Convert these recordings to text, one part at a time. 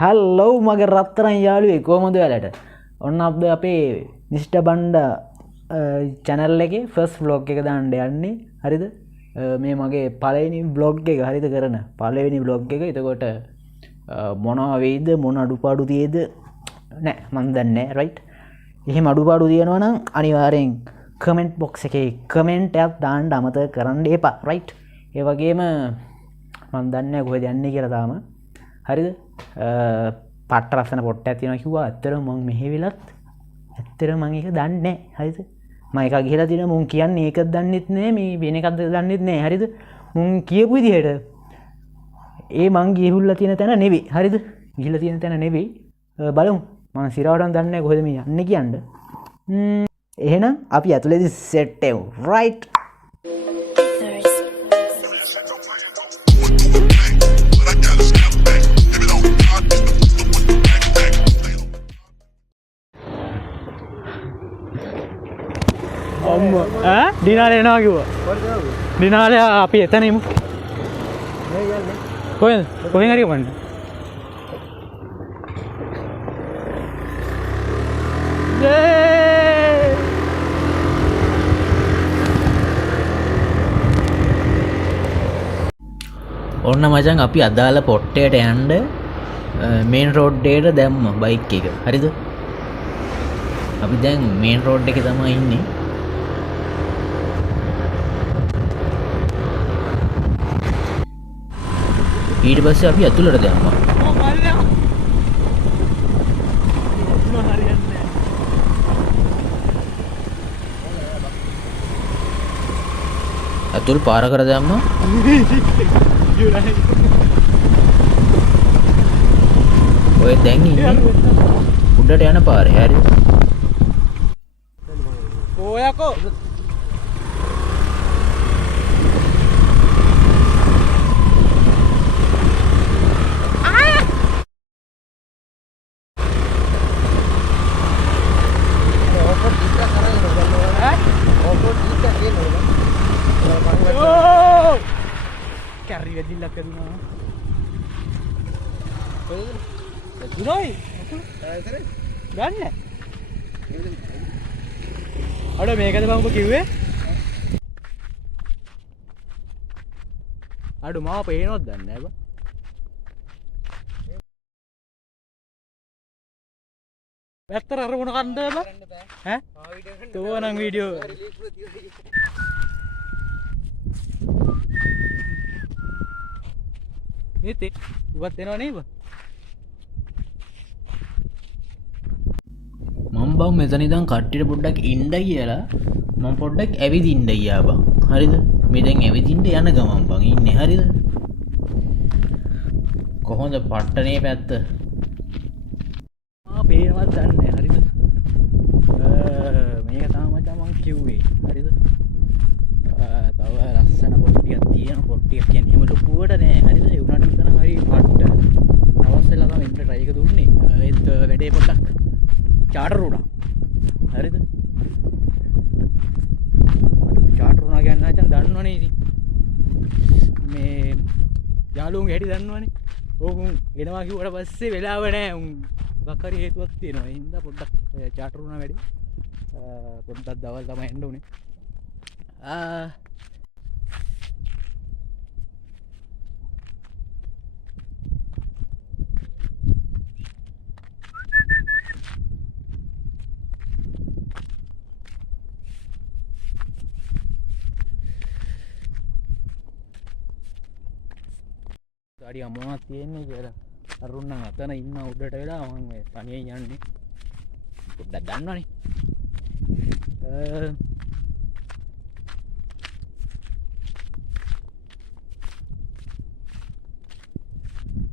Hello මගේ රත්තරන් යාළුවේ කොහොමද ඔයාලට? ඔන්න අපේ මිස්ටර් බණ්ඩා channel එකේ first vlog එක දාන්න යන්නේ. හරිද? මේ මගේ පළවෙනි vlog එක හරිද කරන පළවෙනි vlog එක. එතකොට මොනවා වෙයිද මොන අඩුපාඩු තියෙද නෑ මන් දන්නේ නෑ right. එහෙම අඩුපාඩු තියෙනවා නම් අනිවාර්යෙන් comment box එකේ comment එකක් දාන්න අමතක කරන්න එපා right. ඒ වගේම මන් දන්නේ නෑ කොහෙද යන්නේ කියලා තාම. හරිද? පට්ට ලස්සන පොට්ටයක් තියෙනවා කිව්වා. ඇත්තටම මං මෙහෙවිලත් ඇත්තටම මං ඒක දන්නේ නැහැ. හරිද? මම එකක් ගිහලා තියෙනවා මුන් කියන්නේ ඒකද දන්නෙත් නැහැ මේ වෙන එකක්ද දන්නෙත් නැහැ. හරිද? මුන් කියපු විදිහට ඒ මං ගිහිල්ලා තියෙන තැන නෙවෙයි. හරිද? ගිහිල්ලා තියෙන තැන නෙවෙයි. බලමු. මම සිරවටම දන්නේ නැහැ කොහෙද මේ යන්නේ කියන්න. එහෙනම් අපි ඇතුළේදී සෙට් වෙමු. right. දිනාලේ එනවා කිව්වා. දිනාලේ අපි එතන ඉමු. කොහෙන් හරි යන්න. ඔන්න මචං අපි අදාළ පොට්ටයට යන්න මේන් රෝඩ් එකට දැම්ම බයික් එක. හරිද? අපි දැන් මේන් රෝඩ් එකේ තමයි ඉන්නේ. ඊට පස්සේ අපි ඇතුළට දැම්මා. ඇතුළ පාර කර දැම්මා. ඔය දැන් ඉන්නේ උඩට යන පාරේ. හරිද? ඔයකෝ carry වෙදිලා කරනවා. දුරයි. ගන්න. අර මේකද මම ඔබ කිව්වේ? අඩු මාව පේනවද දන්නේ නැහැ බා. වැත්තර අරමුණ කන්ද බා? ඈ? තෝනම් වීඩියෝ ඉතින් උවත් එනවා නේද? මම බං මෙතන ඉඳන් කට්ටියට පොඩ්ඩක් ඉන්න කියලා මම පොඩ්ඩක් ඇවිදින්න ගියා බං. හරිද? මේ දැන් ඇවිදින්න යන ගමන් බං ඉන්නේ. හරිද? කොහොමද පට්ටනේ පැත්ත? පේනවත් දන්නේ නැහැ. හරිද? මේක තමයි මම කිව්වේ. හරිද? තව ලස්සන පොට්ටියක් තියෙන පොට්ටියක් කියන්නේ එහෙම ලොකුවට නෑ. හරිද? ඒ උනාට මෙතන හරි පට්ට අවශ්‍යලා තමයි ඉන්න try එක දුන්නේ. ඒත් වැඩේ පොඩ්ඩක් චාටර් උනා. හරිද? චාටර් උනා කියන්නේ නැචන් දන්නවනේ ඉතින්. මේ යාළුවන්ගේ හැටි දන්නවනේ. ඕකුන් එනවා කිව්වට පස්සේ වෙලාව නෑ. උන් මොකක් හරි හේතුවක් තියෙනවා. ඒ හින්දා පොඩ්ඩක් චාටර් උනා වැඩි. පොඩ්ඩක් දවල් තමයි එන්න උනේ. ගාඩි අම්මවත් තියෙන්නේ කියලා අරුණ නම් අතන ඉන්න උඩට වෙලා මම තනියෙන් යන්නේ පොඩ්ඩක් දන්නවනේ.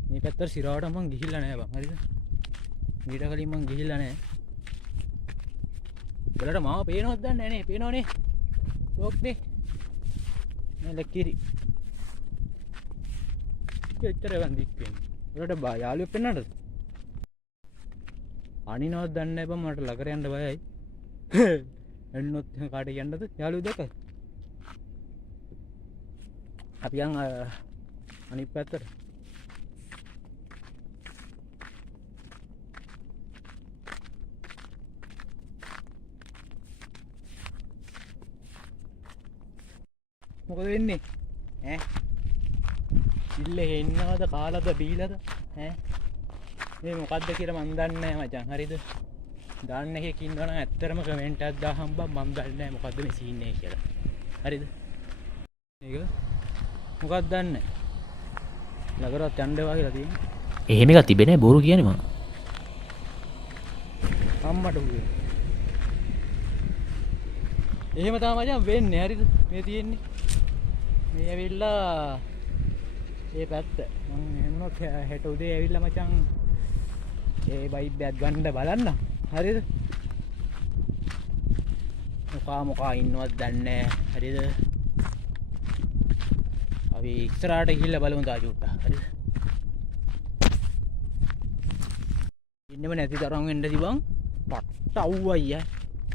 මේ පැත්තට සිරාවට මං ගිහිල්ලා නැහැ බං. හරිද? ඊට කලින් මං ගිහිල්ලා නැහැ. උඩට මාව පේනවද දන්නේ නැහැ නේ. පේනවනේ. ඕක්නේ. මේ ලකිරි. එච්චර වන්දික් වෙන්නේ. උඩට බා යාළුවෙක් පෙන්නන්නද? අනිනවද දන්නේ නැහැ බං. මට ලකර යන්න බයයි. එන්නොත් කාට යන්නද? යාළුවෝ දැක්කද? අපි යන් අනිත් පැත්තට. මොකද වෙන්නේ ඈ ඉල්ලේ එන්නවද කාලද බීලද ඈ මේ මොකද්ද කියලා මන් දන්නේ නැහැ මචං හරිද දාන්න එකක් ඉන්නවනම් ඇත්තටම කමෙන්ට් එකක් දාහම් බං මම දන්නේ නැහැ මොකද්ද මේ සීන් එක කියලා හරිද මේක මොකක්ද දන්නේ නගරවත් යන්න එපා කියලා තියෙන්නේ එහෙම එකක් තිබෙන්නේ බොරු කියන්නේ මම අම්මට උගේ එහෙම තමයි මචං වෙන්නේ හරිද මේ තියෙන්නේ මේ ඇවිල්ලා ඒ පැත්ත මම එන්නොත් හෙට උදේ ඇවිල්ලා මචං ඒ බයික් එකක් ගන්න බලන්න හරිද මොකා ඉන්නවද දන්නේ නැහැ හරිද අපි ඉස්සරහට ගිහිල්ලා බලමු තාජුට්ටා හරිද ඉන්නම නැති තරම් වෙන්න තිබන් පට්ට අවුවා අයියා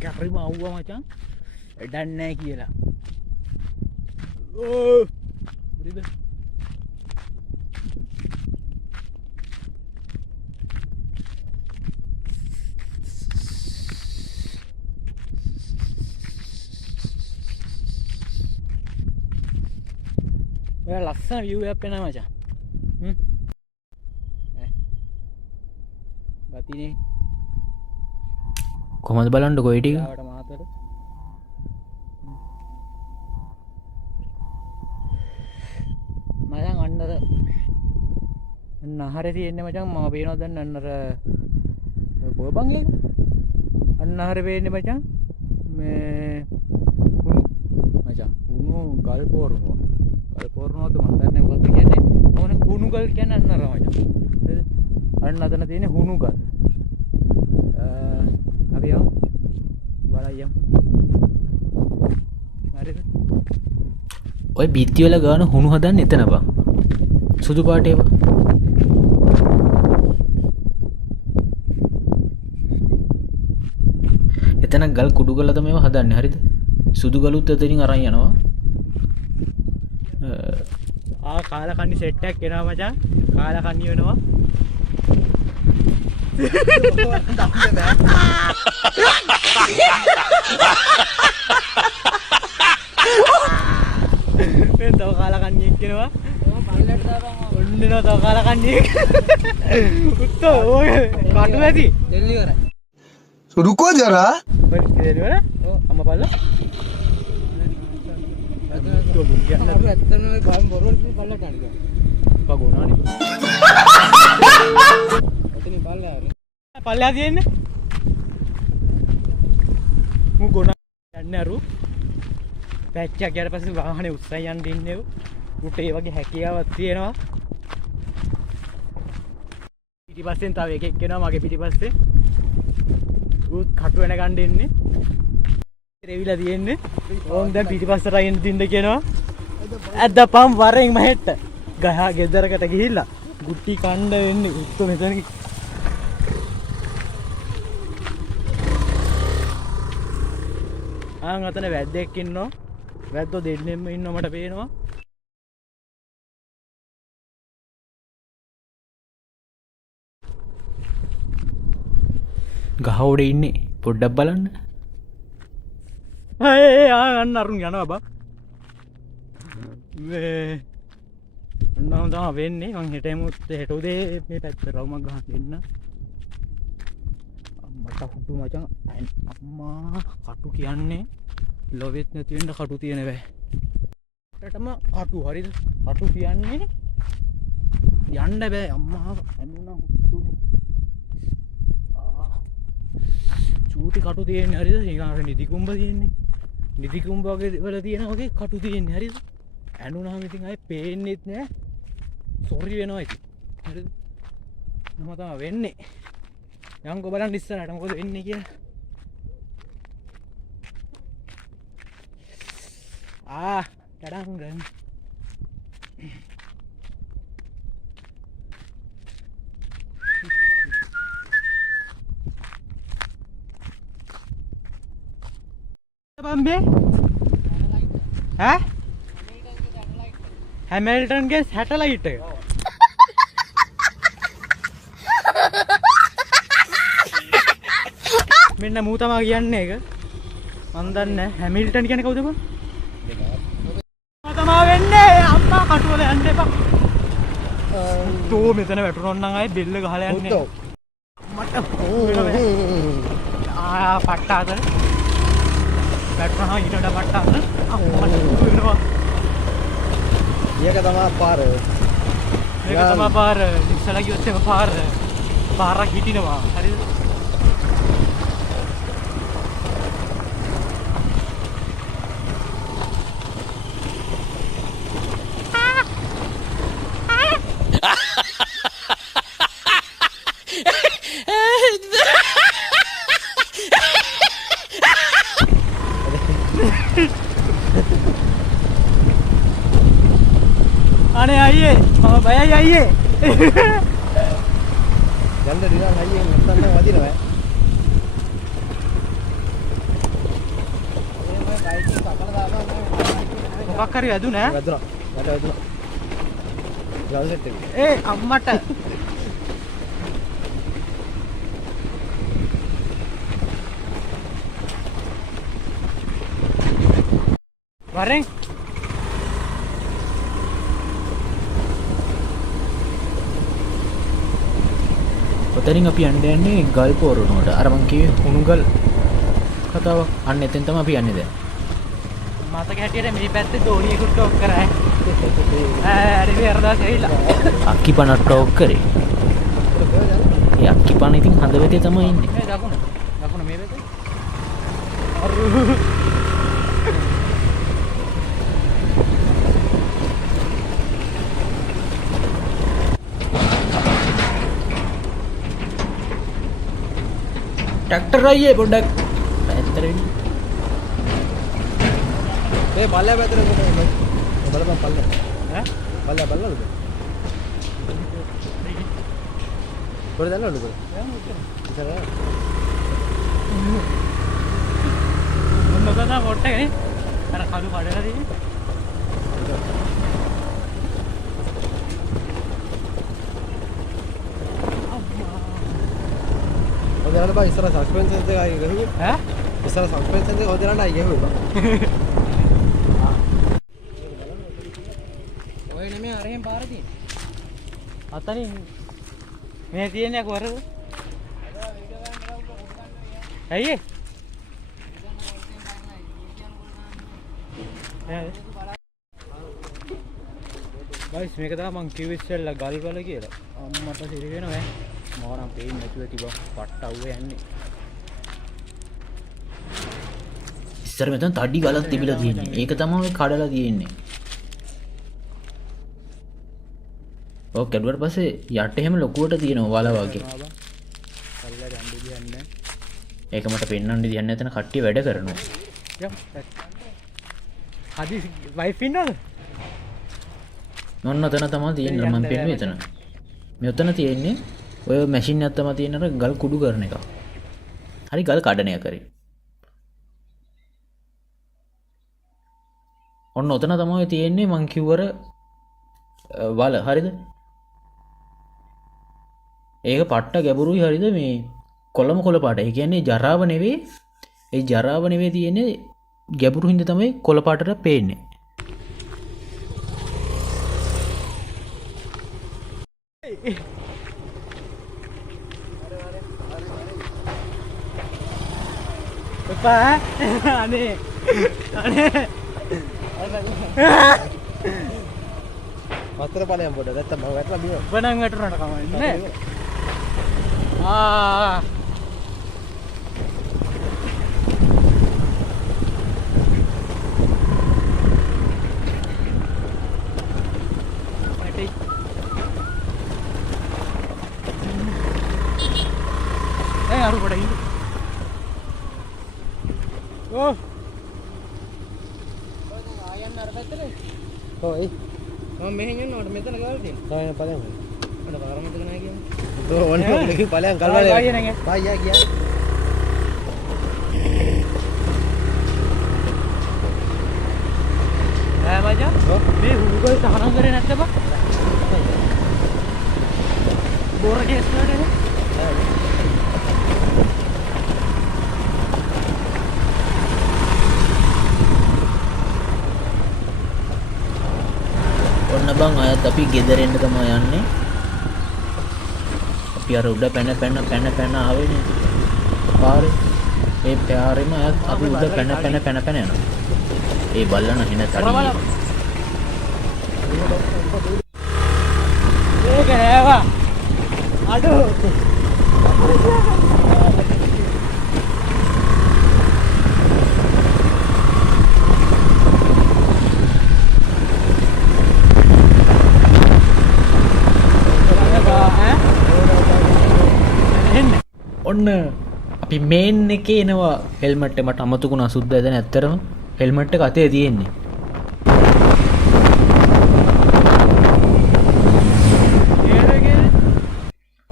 කැරිම අවුවා මචං වැඩක් නැහැ කියලා ඕ හරිද ඔය ලස්සන view එකක් එනවා මචං ගතිනේ කොහමද බලන්න කොයි ටික ආවට මාතර මචං අන්නර අන්නහරේ තියෙන්නේ මචං මම පේනවද දැන් අන්නර කොයි බං එක අන්නහරේ වෙන්නේ මචං මේ උණු මචං උණු ගල් පොරනවා ගල් පොරනවාද මම දන්නේ මොකක්ද කියන්නේ මොන උණු ගල් කියන්නේ අන්නර මචං අන්න අතන තියෙන්නේ හුණු ගල් අපි යමු බලයම් හරිද ඔය බිත්ති වල ගාන හුණු හදන්න එතන බං සුදු පාට ඒවා එතන ගල් කුඩු කරලා තමයි ඒවා හදන්නේ හරිද සුදු ගලුත් එතනින් අරන් යනවා කාලා කන්නි සෙට් එකක් එනවා මචං කාලා කන්නි වෙනවා මේ තව කාලා කන්නියෙක් එනවා පල්ලට දාපන් ඔන්න එනවා තව කාලා කන්නියෙක් උත්තෝ ඔය කටු ඇති දෙල්ලි කරා रुको जरा ඔය දෙල්ලි වල අම්ම පල්ලා උත්තෝ බුගියන්න අපි ඇත්තම ඔය ගම් බොරවල් පල්ලට අනික පගෝනානේ ඔතනින් පල්ලා තියෙන්නේ මු ගොන යන්නේ අරු පැච් එක ගියාට පස්සේ වාහනේ උස්සන් යන්න ඉන්නේ උට ඒ වගේ හැකියාවක් තියෙනවා පිටිපස්සෙන් තව එකෙක් එනවා මගේ පිටිපස්සේ උත් කටු වෙන ගන්න ඉන්නේ රෙවිලා තියෙන්නේ ඕන් දැන් පිටිපස්සට අයින් දින්න කියනවා ඇද්දපම් වරෙන් මහෙට්ට ගහ ගෙදරකට ගිහිල්ලා ගුටි කණ්ඩ වෙන්නේ උත්තෝ මෙතන අතන වැද්දෙක් ඉන්නවා වැද්දෝ දෙන්නෙම ඉන්නවා මට පේනවා ගහ උඩ ඉන්නේ පොඩ්ඩක් බලන්න අන්න අරුන් යනවා බා මේ ඔන්න තමයි වෙන්නේ මං හෙටෙමුත් හෙට උදේ මේ පැත්තට රවුමක් ගහන්න දෙන්න අම්මට හුදු මචං අම්මා කටු කියන්නේ ලොවෙත් නැති වෙන්න කටු තියෙන බෑ රටම කටු හරිද කටු කියන්නේ යන්න බෑ අම්මා ඇනුණා හුතුනේ චූටි කටු තියෙන්නේ හරිද ඊගාට නිදි කුඹ තියෙන්නේ නිදි කුඹ වගේ වල තියෙන වගේ කටු තියෙන්නේ හරිද ඇනුණාම ඉතින් ආයේ පේන්නෙත් නෑ සෝරි වෙනවා ඉතින් හරිද මම තමයි වෙන්නේ යන්කෝ බලන්න ඉස්සරහට මොකද වෙන්නේ කියලා ටඩංගන් බම්බේ ඈ හැමිල්ටන්ගේ සැටලයිට් එක මෙන්න මූ තමා කියන්නේ එක මන් දන්නේ හැමිල්ටන් කියන්නේ කවුද බං පාට වල යන්න එපා. තෝ මෙතන වැටුනොත් නම් ආයේ බෙල්ල ගහලා යන්නේ. මට පට්ටාද වැටුණා ඊට වඩා පට්ටාද අම්මට වෙනවා. මේක තමයි පාර. මේක තමයි පාර. ඉස්සලා ගියොත් එම පාරක් හිටිනවා. හරිද? අනේ අයියේ මම බයයි අයියේ. යන්න දිනා අයියේ නැත්තම් වදිනවා. මොකක් හරි වැදුනා. වැදුනා. මට වැදුනා. ගල් සෙට් එක. ඒ අම්මට වරෙන් ඔතනින් අපි යන්නේ ගල් පෝරුණුවට. අර මං කිව්වේ උණුගල් කතාව. අන්න එතෙන් තමයි අපි යන්නේ දැන්. මතක හැටියට මේ පැත්තේ දෝණියකුත් ටෝක් කරා. හරි වෙරදා සෙයිලා. අක්කිපන ටෝක් කරේ. ඒ අක්කිපන ඉතින් හදවතේ තමයි ඉන්නේ. මේ දකුණ මේ පැත්තේ. ට්‍රැක්ටර් අයියේ පොඩ්ඩක් පැත්තට වෙන්න. මේ පල්ලෑ පැත්තට කොහොමද? බලපන් පල්ලෑ. ඈ පල්ලෑ බලන්නද? පොර දැන්නවද? ඉතල. මොනවද පොට්ට ගනේ? අර කළු කඩලා තියෙන්නේ. ඔයාලා බා ඉස්සර සස්පෙන්ෂන් එක ආයේ ගහුවේ. ඈ ඉස්සර සස්පෙන්ෂන් එක ඔයාලට ආයේ ගහුවා. ඔය නෙමෙයි අරහෙන් පාර තියෙන්නේ. අතනින් මේ තියෙන්නේ කොරද? ඇයි ඒ? ගයිස් මේක තමයි මං කිව්වේ ඉස්සෙල්ලා ගල් වල කියලා. අම්මට සිරි වෙනවා ඈ. මෝරම් පේන්නේ නැතුව තිබ්බා පට්ටවුව යන්නේ. ඉස්සර මෙතන තඩි ගලක් තිබිලා තියෙන්නේ. ඒක තමයි ඔය කඩලා තියෙන්නේ. ඔව් කැඩුවට පස්සේ යට එහෙම ලොකුවට තියෙනවා වල වගේ. කල්ලා ගන්නේ දියන්නේ. ඒක මට පෙන්වන්න දෙයක් නැතන කට්ටිය වැඩ කරනවා. යම්. හදි වයිෆ් ඉන්නවද? මොන්න තන තමයි තියෙන්නේ මම පෙන්නුවේ එතන. මෙතන තියෙන්නේ ඔය මැෂින් එකක් තමයි තියෙන අර ගල් කුඩු කරන එක. හරි ගල් කඩන එක කරේ. ඔන්න ඔතන තමයි තියෙන්නේ මං කිව්වර වල හරිද? ඒක පට්ට ගැඹුරුයි හරිද මේ කොළම කොළ පාට. ඒ කියන්නේ ජරාව නෙවෙයි. ඒ ජරාව නෙවෙයි තියෙන්නේ ගැඹුරු හින්දා තමයි කොළ පාටට පේන්නේ. Apa? Aneh. Aneh. වතර ඵලයන් පොඩ නැත්තම් මම වැටලා බිම. Benang වැටුණාට කමන්නේ නේ. ආ. Mati. Aru pada ini. Oh. ආයන්න අර පැත්තට. ඔව් ඒ. මම මෙහෙන් යනකොට මෙතන ගාලා තියෙනවා. තාම ඵලයන්. මට පාර මතක නැහැ කියන්නේ. ඔව් ඔන්න ඔය ඵලයන් කල්වල. බයි නේද? බයි යා ගියා. මචං මේ හුගල් තහනම් කරේ නැත්ද බා? බෝර කේස් වලනේ. ඔන්න බං අයත් අපි ගෙදර එන්න තමයි යන්නේ. අපි අර උඩ පැන ආවේනේ. පාරේ. ඒ පාරේම අයත් අපි උඩ පැන යනවා. ඒ බල්ලන හින තඩියේ. ඒක නෑවා. අඩෝ. ඔන්න අපි මේන් එකේ එනවා හෙල්මට් එක. මට අමතකුණා සුද්ද එතන ඇත්තරම හෙල්මට් එක අතේ තියෙන්නේ.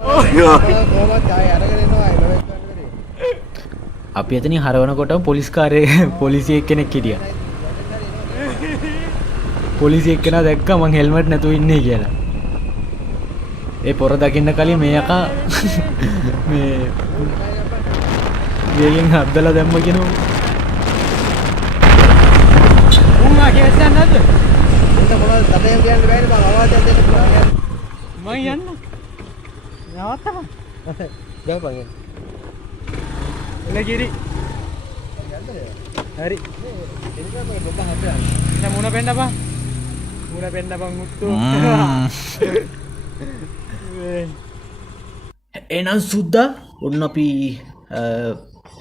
කොහොමද ආයෙ අරගෙන එනවා අපි එතනින් හරවනකොටම පොලිසියෙක් කෙනෙක් හිටියා. පොලිසියෙක් කෙනා දැක්කා මං හෙල්මට් නැතුව ඉන්නේ කියලා. ඒ පොර දකින්න කලින් මේ යකා මේ වේගෙන් හද්දලා දැම්ම කියනවා. උන්වා කේස් යන්නේ නැද්ද? එතන කොහොමද සතේ කියන්න බෑනේ බං අවවාදයක් දෙන්න පුළුවන්. මං යන්න. නවත්තම. ගහපන් යන්න. එලගිරි. හරි. එනිසා මම බොබ්බ හදලා. දැන් මුණ පෙන්නපන්. මුණ පෙන්නපන් මුට්ටු. එහෙනම් සුද්දා ඔන්න අපි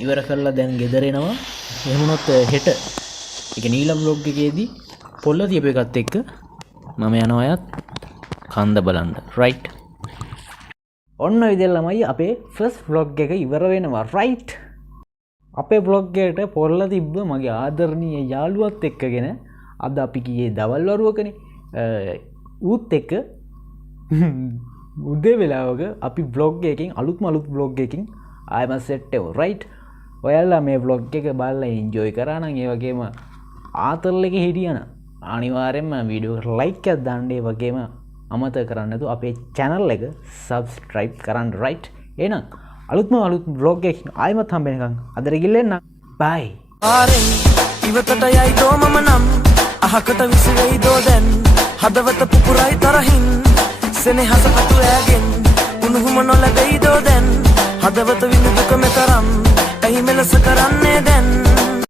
ඉවර කරලා දැන් ගෙදර එනවා. එහෙම වුණොත් හෙට ඒක නීලම් vlog එකේදී පොල්ල තියපු එකත් එක්ක මම යනවා අයත් කන්ද බලන්න. රයිට්. ඔන්න විදිහට ළමයි අපේ ෆස්ට් vlog එක ඉවර වෙනවා. රයිට්. අපේ vlog එකට පොල්ල තිබ්බ මගේ ආදරණීය යාළුවත් එක්කගෙන අද අපි ගියේ දවල් වරුවකනේ. ඌත් එක්ක උදේ වෙලාවක අපි vlog එකකින් අලුත් vlog එකකින් ආයෙම සෙට් වෙනවා. රයිට්. ඔයාලා මේ vlog එක බලලා එන්ජොයි කරා නම් ඒ වගේම ආතල් එකේ හිටියනම් අනිවාර්යෙන්ම වීඩියෝ එකට ලයික් එකක් දාන්න. ඒ වගේම අමතක කරන්න නැතුව අපේ channel එක subscribe කරන්න. රයිට්. එහෙනම් අලුත්ම vlog එකකින් ආයෙමත් හම්බෙනකම් අදට ගිල්ලෙන්න. bye. ආරෙන් ඉවතට යයි දෝ මම නම් අහකට විසිරෙයි දෝ දැන් හදවත පුපුරයි තරහින් සෙනෙහස පතු ඇගෙන් උණුහුම නොලැබෙයි දෝ දැන් හදවත විඳුක මෙතරම් ඇයි මෙලෙස කරන්නේ දැන්